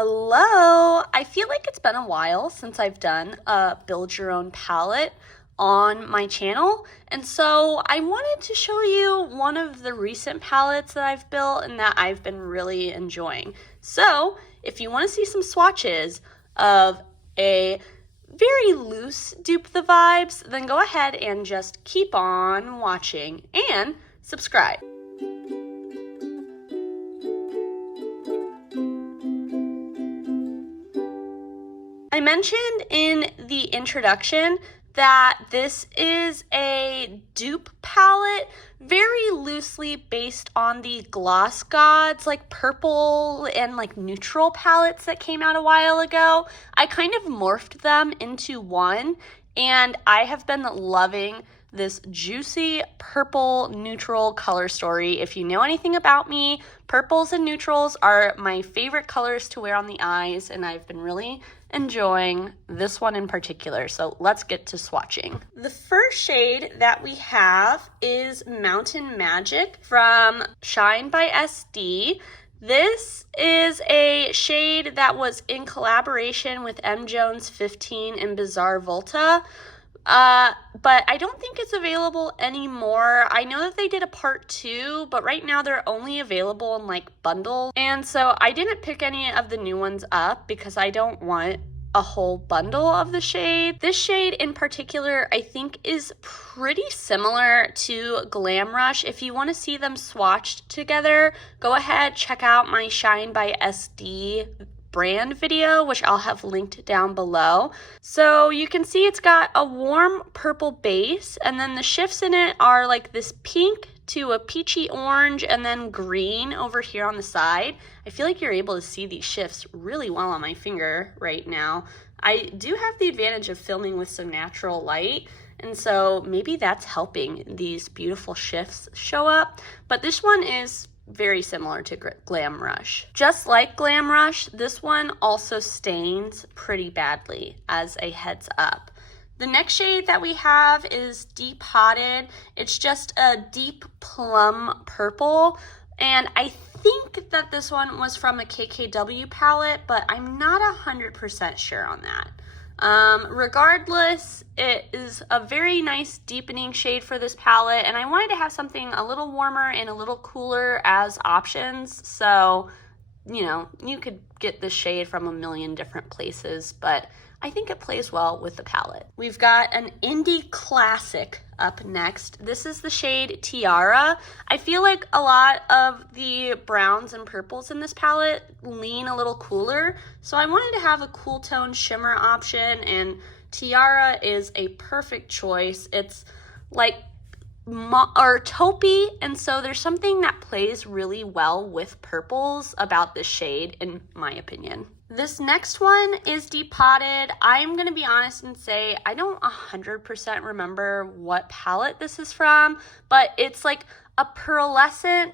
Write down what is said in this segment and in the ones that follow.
Hello! I feel like it's been a while since I've done a build your own palette on my channel, and so I wanted to show you one of the recent palettes that I've built and that I've been really enjoying. So if you want to see some swatches of a very loose Dupe the Vibes, then go ahead and just keep on watching and subscribe. I mentioned in the introduction that this is a dupe palette, very loosely based on the Gloss Gods, like purple and like neutral palettes that came out a while ago. I kind of morphed them into one, and I have been loving this juicy purple neutral color story. If you know anything about me, purples and neutrals are my favorite colors to wear on the eyes, and I've been really enjoying this one in particular. So let's get to swatching. The first shade that we have is Mountain Magic from Shine by SD. This is a shade that was in collaboration with M. Jones 15 and Bizarre Volta. But I don't think it's available anymore. I know that they did a part 2, but right now they're only available in like bundles. And so I didn't pick any of the new ones up because I don't want a whole bundle of the shade. This shade in particular, I think is pretty similar to Glam Rush. If you want to see them swatched together, go ahead, check out my Shine by SD brand video, which I'll have linked down below. So you can see it's got a warm purple base, and then the shifts in it are like this pink to a peachy orange and then green over here on the side. I feel like you're able to see these shifts really well on my finger right now. I do have the advantage of filming with some natural light, and so maybe that's helping these beautiful shifts show up. But this one is very similar to Glam Rush. Just like Glam Rush, this one also stains pretty badly, as a heads up. The next shade that we have is Deep Hotted. It's just a deep plum purple, and I think that this one was from a KKW palette, but I'm not 100% sure on that. Regardless, it is a very nice deepening shade for this palette, and I wanted to have something a little warmer and a little cooler as options. So, you know, you could get this shade from a million different places, but I think it plays well with the palette. We've got an indie classic up next. This is the shade Tiara. I feel like a lot of the browns and purples in this palette lean a little cooler, so I wanted to have a cool tone shimmer option, and Tiara is a perfect choice. It's like taupey, and so there's something that plays really well with purples about this shade, in my opinion. This next one is Deep Potted. I'm going to be honest and say I don't 100% remember what palette this is from, but it's like a pearlescent,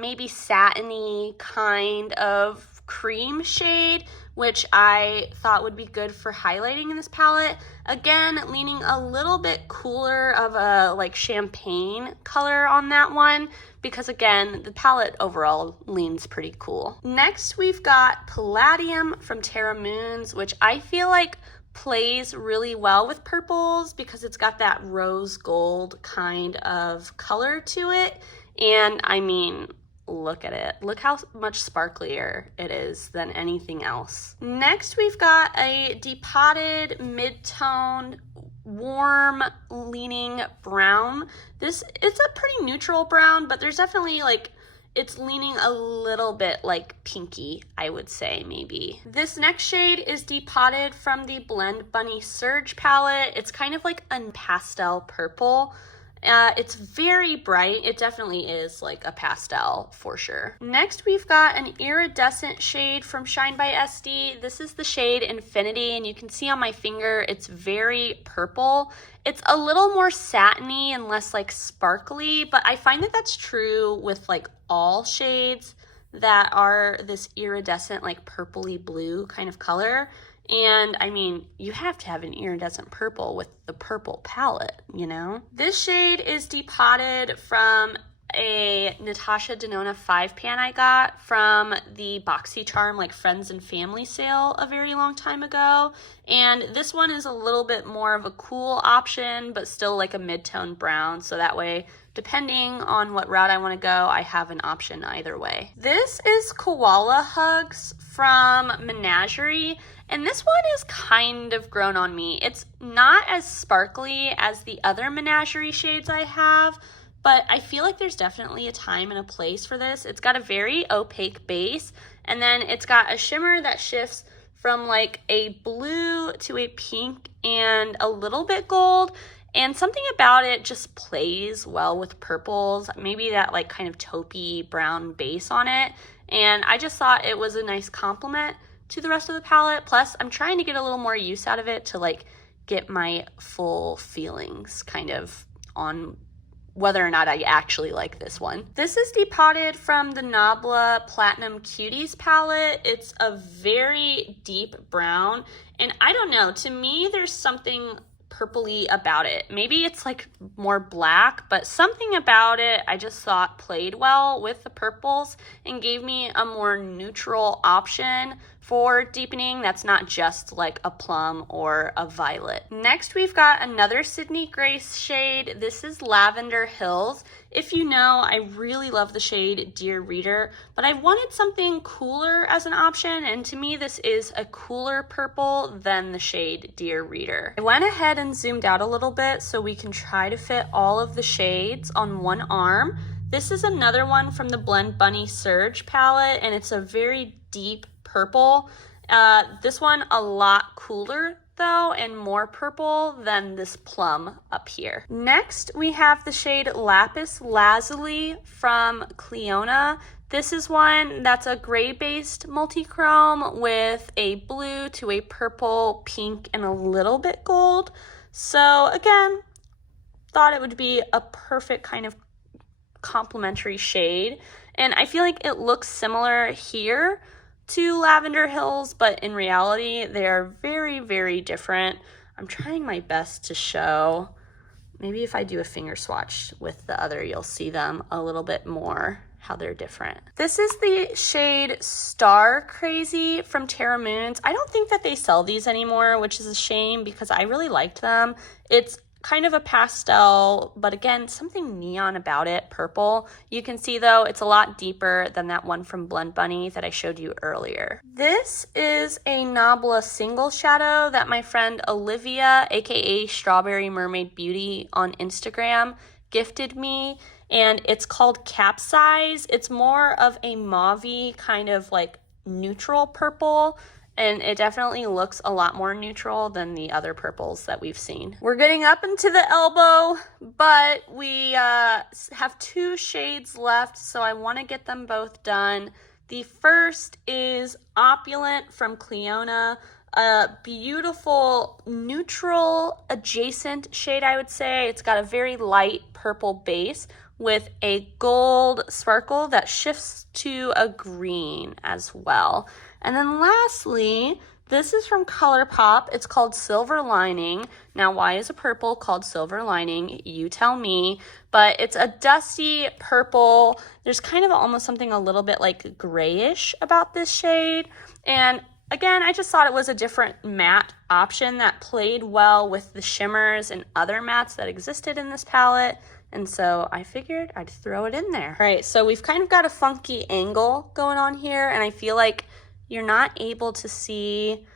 maybe satiny kind of cream shade, which I thought would be good for highlighting in this palette. Again, leaning a little bit cooler of a like champagne color on that one, because again, the palette overall leans pretty cool. Next, we've got Palladium from Terra Moons, which I feel like plays really well with purples because it's got that rose gold kind of color to it. And I mean, look at it. Look how much sparklier it is than anything else. Next, we've got a depotted mid-toned warm leaning brown. It's a pretty neutral brown, but there's definitely like it's leaning a little bit like pinky, I would say, maybe. This next shade is Depotted from the Blend Bunny Surge palette. It's kind of like a pastel purple. It's very bright. It definitely is like a pastel for sure. Next, we've got an iridescent shade from Shine by SD. This is the shade Infinity, and you can see on my finger, it's very purple. It's a little more satiny and less like sparkly, but I find that that's true with like all shades that are this iridescent, like purpley blue kind of color. And I mean, you have to have an iridescent purple with the purple palette, you know? This shade is Depotted from a Natasha Denona 5-pan I got from the BoxyCharm like friends and family sale a very long time ago. And this one is a little bit more of a cool option, but still like a mid-tone brown. So that way, depending on what route I want to go, I have an option either way. This is Koala Hugs from Menagerie. And this one is kind of grown on me. It's not as sparkly as the other Menagerie shades I have, but I feel like there's definitely a time and a place for this. It's got a very opaque base, and then it's got a shimmer that shifts from like a blue to a pink and a little bit gold. And something about it just plays well with purples, maybe that like kind of taupey brown base on it. And I just thought it was a nice complement to the rest of the palette. Plus, I'm trying to get a little more use out of it to like get my full feelings kind of on whether or not I actually like this one. This is Depotted from the Nabla Platinum Cuties palette. It's a very deep brown, and I don't know, to me there's something purpley about it. Maybe it's like more black, but something about it I just thought played well with the purples and gave me a more neutral option for deepening that's not just like a plum or a violet. Next, we've got another Sydney Grace shade. This is Lavender Hills. If you know, I really love the shade Dear Reader, but I wanted something cooler as an option, and to me this is a cooler purple than the shade Dear Reader. I went ahead and zoomed out a little bit so we can try to fit all of the shades on one arm. This is another one from the Blend Bunny Surge palette, and it's a very deep purple. This one a lot cooler though and more purple than this plum up here. Next, we have the shade Lapis Lazuli from Cleona. This is one that's a gray-based multi-chrome with a blue to a purple, pink, and a little bit gold. So again, thought it would be a perfect kind of complementary shade. And I feel like it looks similar here to Lavender Hills, but in reality, they are very, very different. I'm trying my best to show. Maybe if I do a finger swatch with the other, you'll see them a little bit more, how they're different. This is the shade Star Crazy from Terra Moons. I don't think that they sell these anymore, which is a shame because I really liked them. It's kind of a pastel, but again, something neon about it, purple. You can see though, it's a lot deeper than that one from Blend Bunny that I showed you earlier. This is a Nabla single shadow that my friend Olivia, aka Strawberry Mermaid Beauty on Instagram, gifted me, and it's called Capsize. It's more of a mauve-y kind of like neutral purple, and it definitely looks a lot more neutral than the other purples that we've seen. We're getting up into the elbow, but we have two shades left, so I want to get them both done. The first is Opulent from Cleona, a beautiful neutral adjacent shade, I would say. It's got a very light purple base with a gold sparkle that shifts to a green as well. And then lastly, this is from ColourPop. It's called Silver Lining. Now, why is a purple called Silver Lining? You tell me. But it's a dusty purple. There's kind of almost something a little bit like grayish about this shade. And again, I just thought it was a different matte option that played well with the shimmers and other mattes that existed in this palette. And so I figured I'd throw it in there. All right, so we've kind of got a funky angle going on here, and I feel like you're not able to see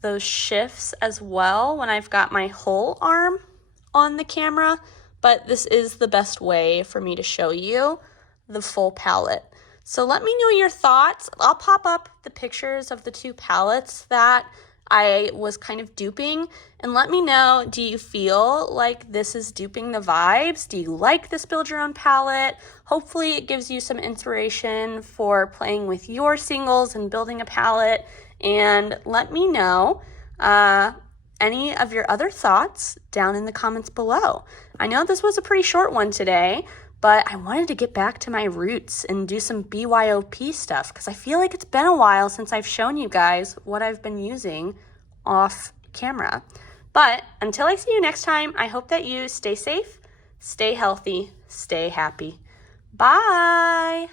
those shifts as well when I've got my whole arm on the camera, but this is the best way for me to show you the full palette. So let me know your thoughts. I'll pop up the pictures of the two palettes that I was kind of duping, and let me know, do you feel like this is duping the vibes? Do you like this build your own palette? Hopefully it gives you some inspiration for playing with your singles and building a palette, and let me know any of your other thoughts down in the comments below. I know this was a pretty short one today, but I wanted to get back to my roots and do some BYOP stuff because I feel like it's been a while since I've shown you guys what I've been using off camera. But until I see you next time, I hope that you stay safe, stay healthy, stay happy. Bye!